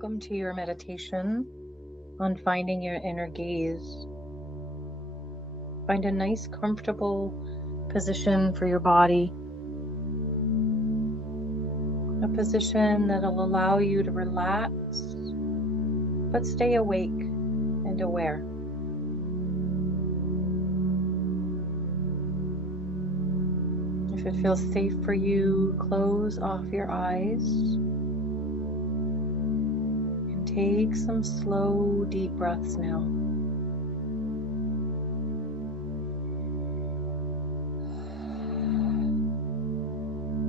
Welcome to your meditation on finding your inner gaze. Find a nice, comfortable position for your body, a position that'll allow you to relax, but stay awake and aware. If it feels safe for you, close off your eyes and take some slow, deep breaths now.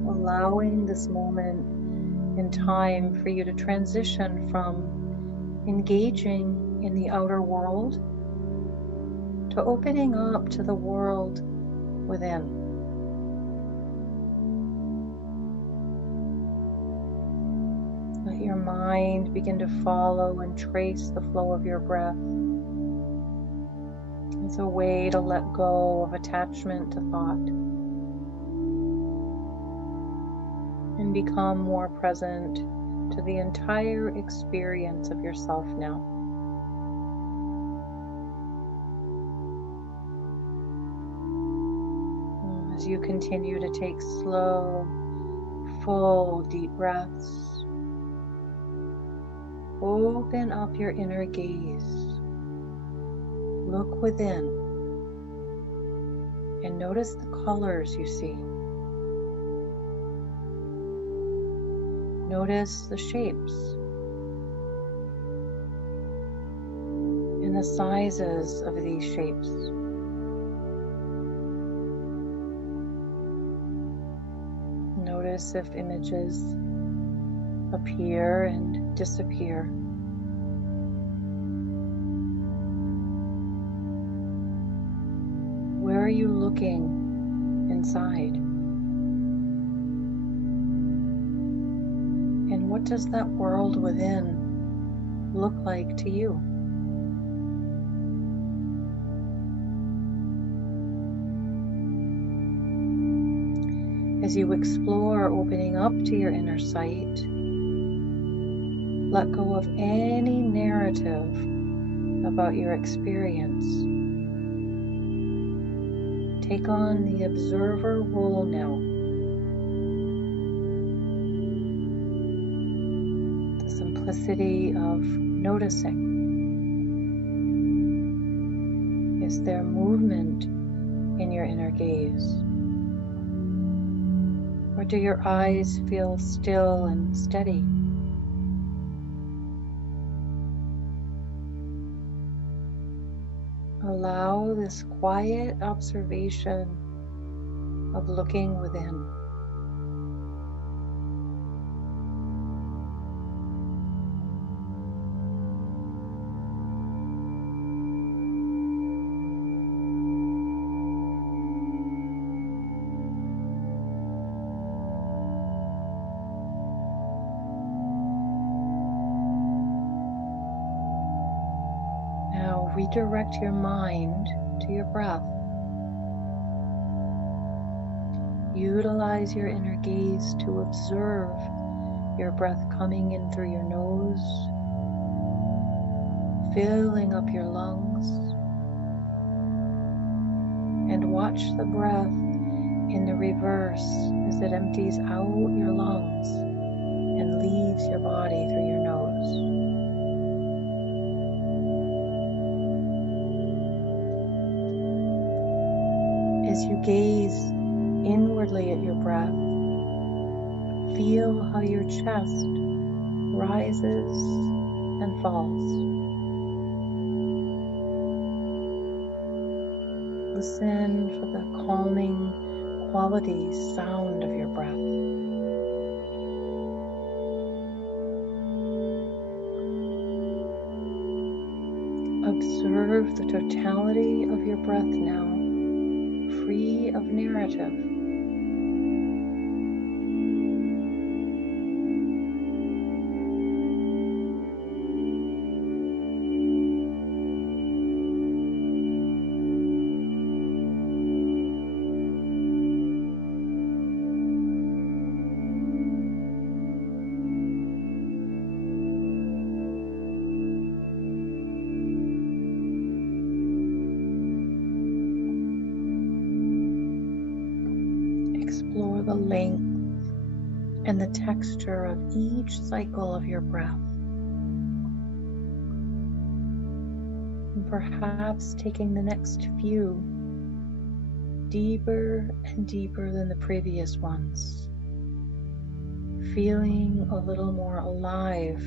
Allowing this moment in time for you to transition from engaging in the outer world to opening up to the world within. Let your mind begin to follow and trace the flow of your breath. It's a way to let go of attachment to thought and become more present to the entire experience of yourself now. As you continue to take slow, full, deep breaths, open up your inner gaze. Look within and notice the colors you see. Notice the shapes and the sizes of these shapes. Notice if images appear and disappear. Where are you looking inside? And what does that world within look like to you? As you explore opening up to your inner sight, let go of any narrative about your experience. Take on the observer role now. The simplicity of noticing. Is there movement in your inner gaze? Or do your eyes feel still and steady? Allow this quiet observation of looking within. Now redirect your mind to your breath. Utilize your inner gaze to observe your breath coming in through your nose, filling up your lungs, and watch the breath in the reverse as it empties out your lungs and leaves your body through your nose. As you gaze inwardly at your breath, feel how your chest rises and falls. Listen for the calming quality sound of your breath. Observe the totality of your breath now, free of narrative. explore the length and the texture of each cycle of your breath. And perhaps taking the next few deeper and deeper than the previous ones, feeling a little more alive,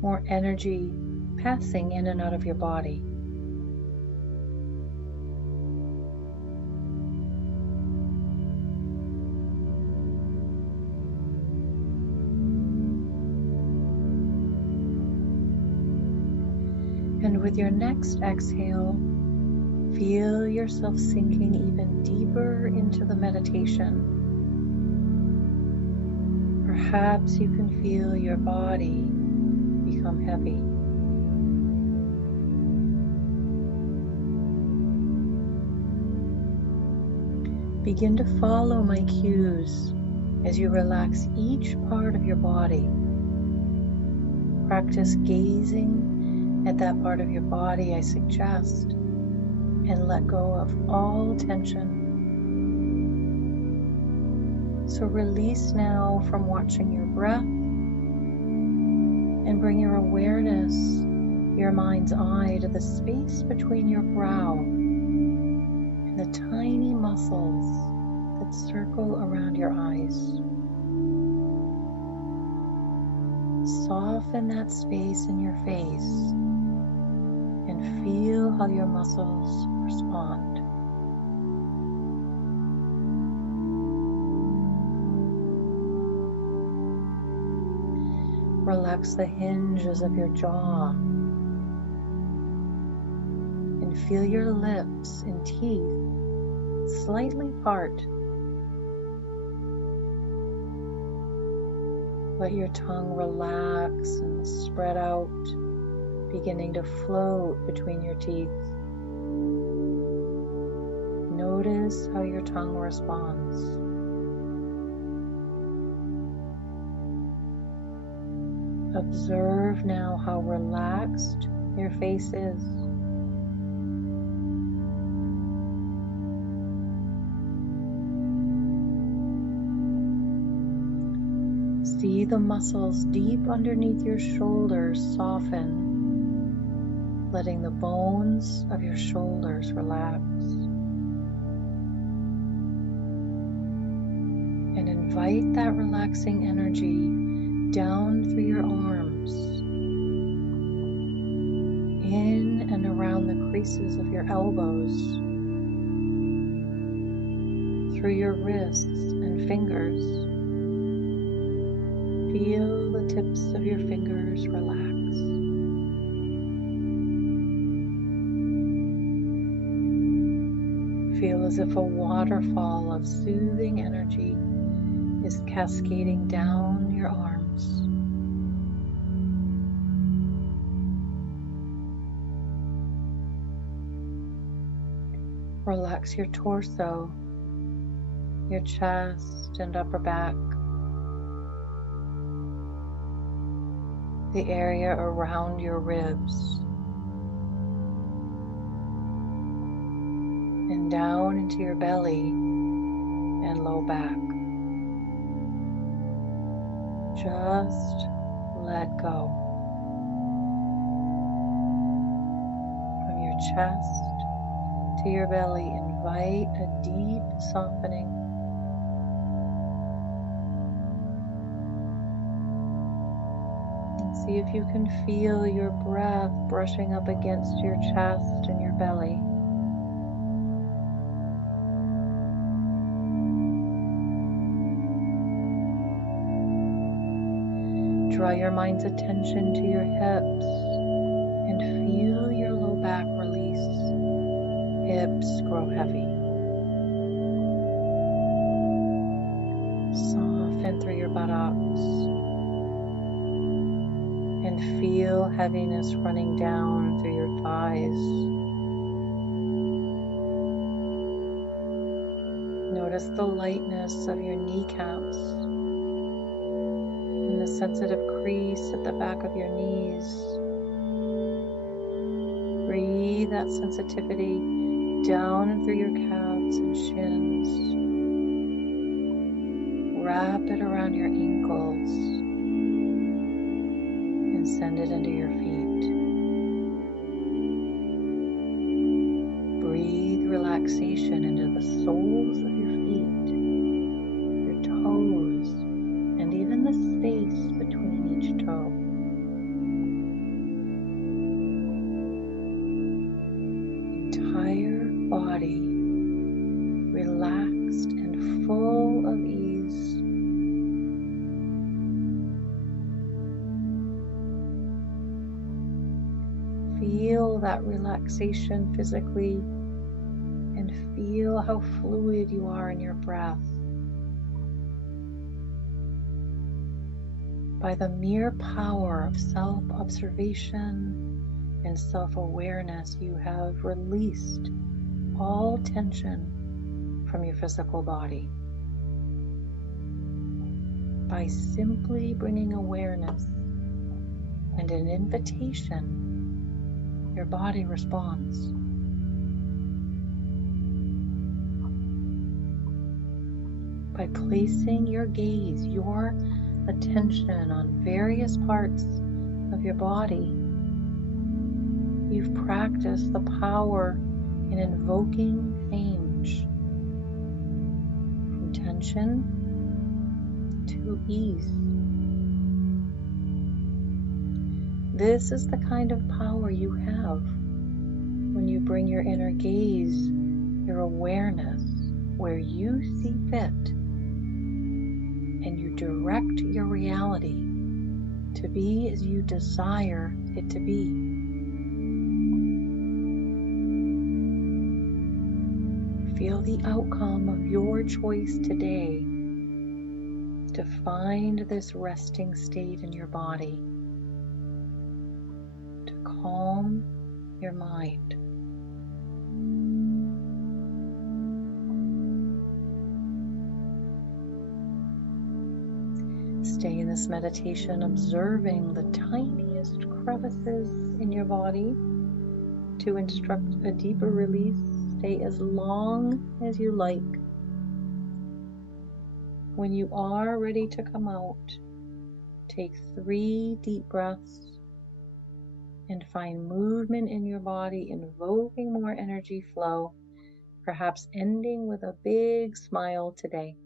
more energy passing in and out of your body. And with your next exhale, feel yourself sinking even deeper into the meditation. Perhaps you can feel your body become heavy. Begin to follow my cues as you relax each part of your body. Practice gazing at that part of your body I suggest and let go of all tension. So release now from watching your breath and bring your awareness, your mind's eye, to the space between your brow and the tiny muscles that circle around your eyes. Soften that space in your face and feel how your muscles respond. Relax the hinges of your jaw and feel your lips and teeth slightly part. Let your tongue relax and spread out, beginning to float between your teeth. Notice how your tongue responds. Observe now how relaxed your face is. See the muscles deep underneath your shoulders soften, letting the bones of your shoulders relax. And invite that relaxing energy down through your arms, in and around the creases of your elbows, through your wrists and fingers. Feel the tips of your fingers relax. Feel as if a waterfall of soothing energy is cascading down your arms. Relax your torso, your chest and upper back, the area around your ribs, and down into your belly and low back. Just let go. From your chest to your belly, invite a deep softening. And see if you can feel your breath brushing up against your chest and your belly. Draw your mind's attention to your hips and feel your low back release. Hips grow heavy. Soften through your buttocks and feel heaviness running down through your thighs. Notice the lightness of your kneecaps and the sensitive crease at the back of your knees. Breathe that sensitivity down through your calves and shins. Wrap it around your ankles and send it into your feet. Breathe relaxation into the soles of your feet, your toes, and even the space between each toe. Entire body relaxed and full of ease. Feel that relaxation physically and feel how fluid you are in your breath. By the mere power of self-observation and self-awareness, you have released all tension from your physical body. By simply bringing awareness and an invitation, your body responds. By placing your gaze, your attention on various parts of your body, you've practiced the power in invoking change from tension to ease. This is the kind of power you have when you bring your inner gaze, your awareness, where you see fit, and you direct your reality to be as you desire it to be. Feel the outcome of your choice today to find this resting state in your body, to calm your mind. Stay in this meditation observing the tiniest crevices in your body to instruct a deeper release. Stay as long as you like. When you are ready to come out, take 3 deep breaths and find movement in your body, invoking more energy flow, perhaps ending with a big smile today.